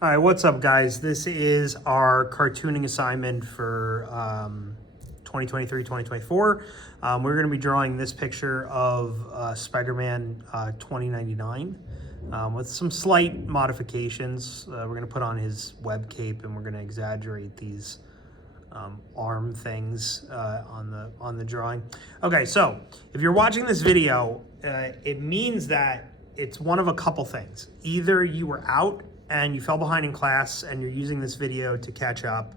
All right, what's up, guys? This is our cartooning assignment for 2023-2024. We're going to be drawing this picture of Spider-Man 2099 with some slight modifications. We're going to put on his web cape, and we're going to exaggerate these arm things on the drawing. Okay, so if you're watching this video, it means that it's one of a couple things. Either you were out and you fell behind in class and you're using this video to catch up,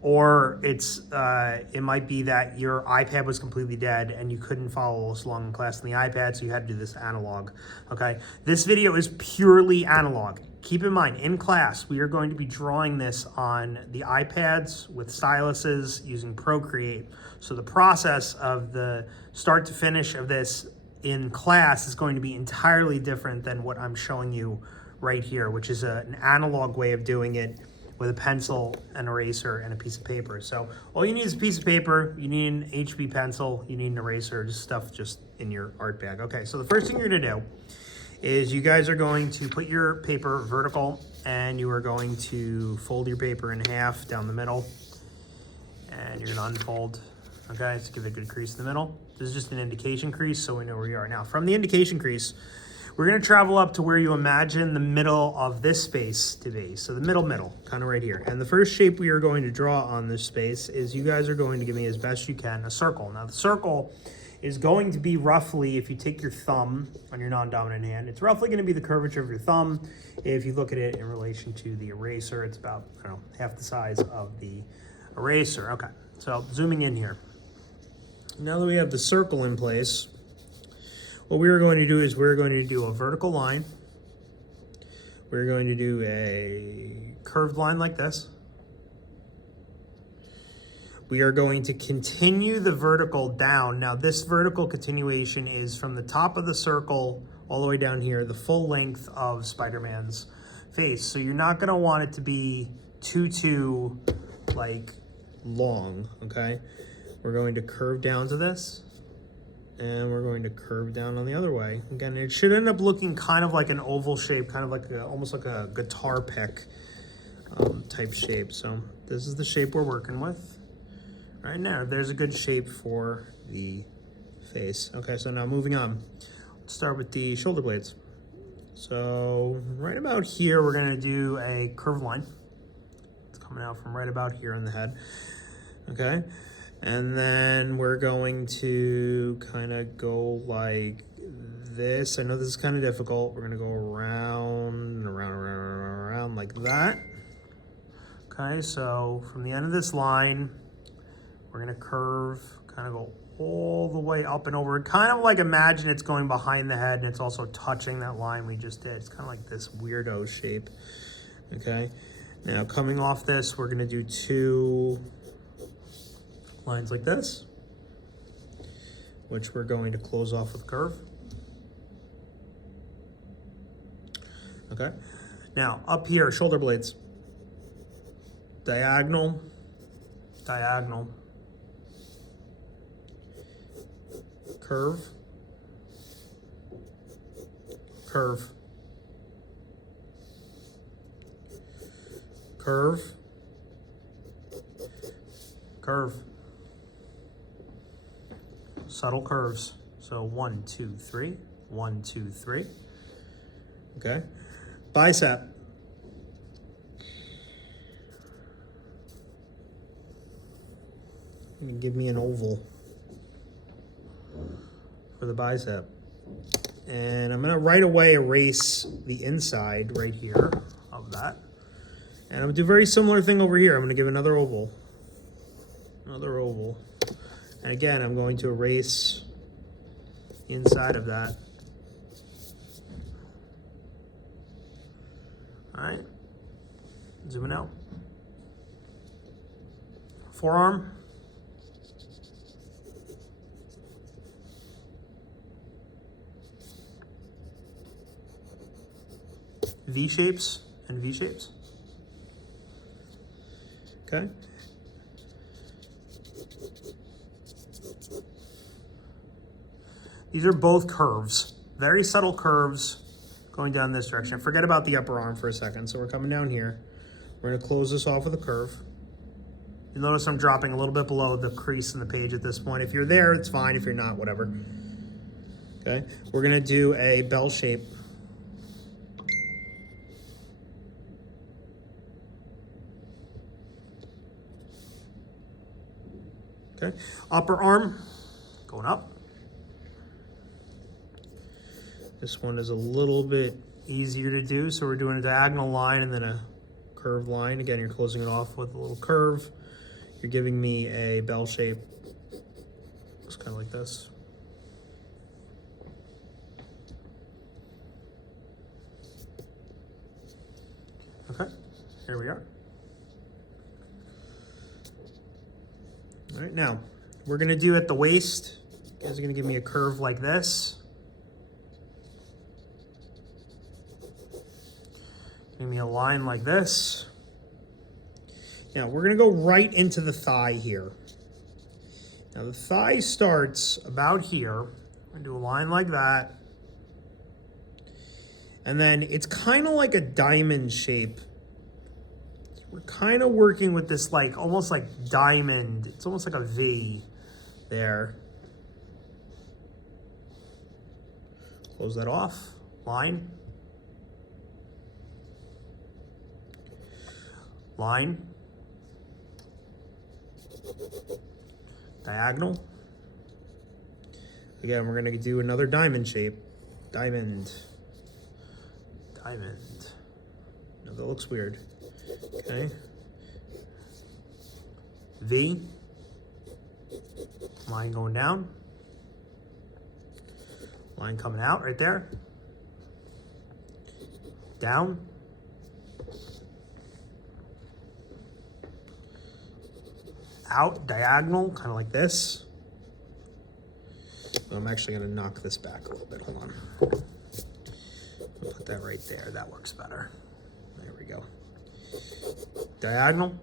or it might be that your iPad was completely dead and you couldn't follow us along in class on the iPad, so you had to do this analog. Okay, this video is purely analog. Keep in mind, in class, we are going to be drawing this on the iPads with styluses using Procreate. So the process of the start to finish of this in class is going to be entirely different than what I'm showing you right here, which is an analog way of doing it with a pencil, an eraser, and a piece of paper. So all you need is a piece of paper, you need an HB pencil, you need an eraser, just stuff just in your art bag. Okay, so the first thing you're gonna do is you guys are going to put your paper vertical, and you are going to fold your paper in half down the middle, and you're gonna unfold. Okay, so give it a good crease in the middle. This is just an indication crease, so we know where you are. Now, from the indication crease, we're gonna travel up to where you imagine the middle of this space to be. So the middle, kind of right here. And the first shape we are going to draw on this space is, you guys are going to give me, as best you can, a circle. Now the circle is going to be roughly, if you take your thumb on your non-dominant hand, it's roughly gonna be the curvature of your thumb. If you look at it in relation to the eraser, it's about, I don't know, half the size of the eraser. Okay, so zooming in here. Now that we have the circle in place, what we're going to do is we're going to do a vertical line. We're going to do a curved line like this. We are going to continue the vertical down. Now this vertical continuation is from the top of the circle all the way down here, the full length of Spider-Man's face. So you're not gonna want it to be too like long, okay? We're going to curve down to this, and we're going to curve down on the other way. Again, it should end up looking kind of like an oval shape, kind of like almost like a guitar pick type shape. So this is the shape we're working with right now. There's a good shape for the face. Okay, so now moving on. Let's start with the shoulder blades. So right about here, we're gonna do a curved line. It's coming out from right about here in the head, okay? And then we're going to kind of go like this. I know this is kind of difficult. We're gonna go around and around like that. Okay, so from the end of this line, we're gonna curve, kind of go all the way up and over. Kind of like, imagine it's going behind the head and it's also touching that line we just did. It's kind of like this weirdo shape, okay? Now coming off this, we're gonna do two lines like this, which we're going to close off with a curve. Okay, now up here, shoulder blades, diagonal, diagonal, curve, curve, curve, curve. Subtle curves. So 1, 2, 3, 1, 2, 3. Okay. Bicep. Give me an oval for the bicep. And I'm gonna right away erase the inside right here of that. And I'm gonna do a very similar thing over here. I'm gonna give another oval. Another oval. And again, I'm going to erase the inside of that. All right, zooming out. Forearm. V shapes and V shapes. Okay. These are both curves, very subtle curves going down this direction. Forget about the upper arm for a second. So we're coming down here. We're going to close this off with a curve. You'll notice I'm dropping a little bit below the crease in the page at this point. If you're there, it's fine. If you're not, whatever. Okay, we're going to do a bell shape. Okay, upper arm going up. This one is a little bit easier to do, so we're doing a diagonal line and then a curved line. Again, you're closing it off with a little curve. You're giving me a bell shape. It's kind of like this. Okay, here we are. All right, now we're gonna do at the waist. You guys are gonna give me a curve like this. Give me a line like this. Now we're gonna go right into the thigh here. Now the thigh starts about here. I'm gonna do a line like that. And then it's kind of like a diamond shape. We're kind of working with this like, almost like diamond. It's almost like a V there. Close that off, line. Line. Diagonal. Again, we're gonna do another diamond shape. Diamond. Diamond. No, that looks weird. Okay. V. Line going down. Line coming out right there. Down. Out, diagonal, kind of like this. I'm actually going to knock this back a little bit. Hold on. I'll put that right there. That works better. There we go. Diagonal.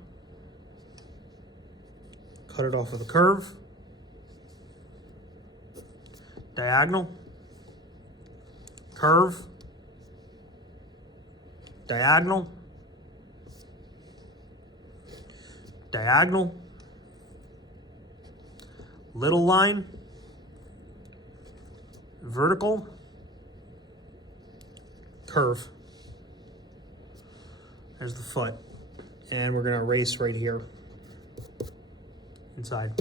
Cut it off with a curve. Diagonal. Curve. Diagonal. Diagonal. Little line. Vertical. Curve. There's the foot. And we're going to erase right here. Inside.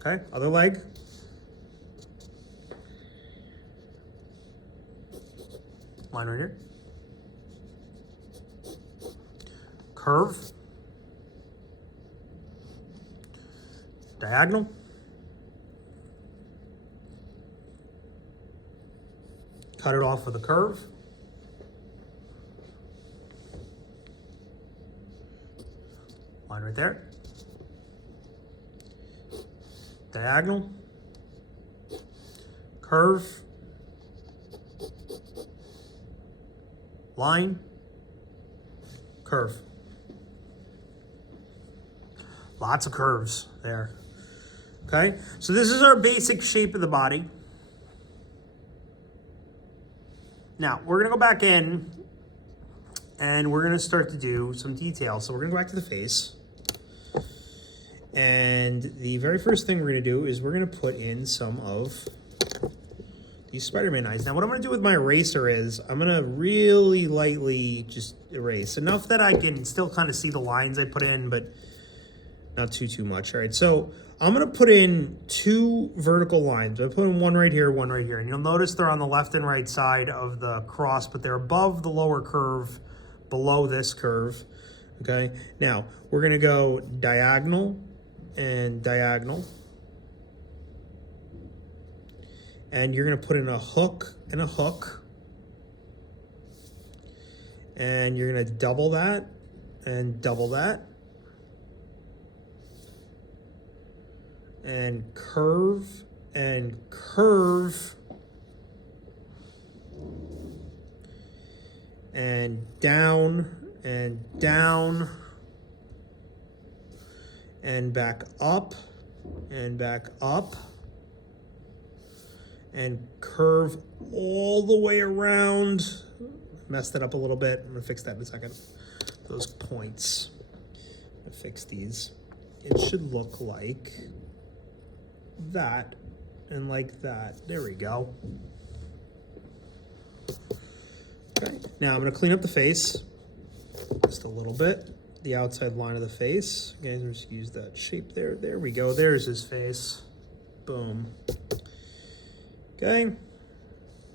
Okay, other leg. Line right here. Curve. Diagonal. Cut it off with a curve. Line right there. Diagonal. Curve. Line. Curve. Lots of curves there. Okay, so this is our basic shape of the body. Now, we're gonna go back in and we're gonna start to do some details. So we're gonna go back to the face. And the very first thing we're gonna do is we're gonna put in some of these Spider-Man eyes. Now, what I'm gonna do with my eraser is I'm gonna really lightly just erase. Enough that I can still kind of see the lines I put in, but not too much. All right, so I'm gonna put in two vertical lines. I put in one right here, one right here. And you'll notice they're on the left and right side of the cross, but they're above the lower curve, below this curve, okay? Now, we're gonna go diagonal and diagonal. And you're gonna put in a hook and a hook. And you're gonna double that and double that. And curve and curve and down and down and back up and back up and curve all the way around. Messed it up a little bit. I'm gonna fix that in a second. Those points. I'm gonna fix these. It should look like that and like that. There we go. Okay, now I'm gonna clean up the face just a little bit. The outside line of the face. Guys, just use that shape there. There we go. There's his face. Boom. Okay.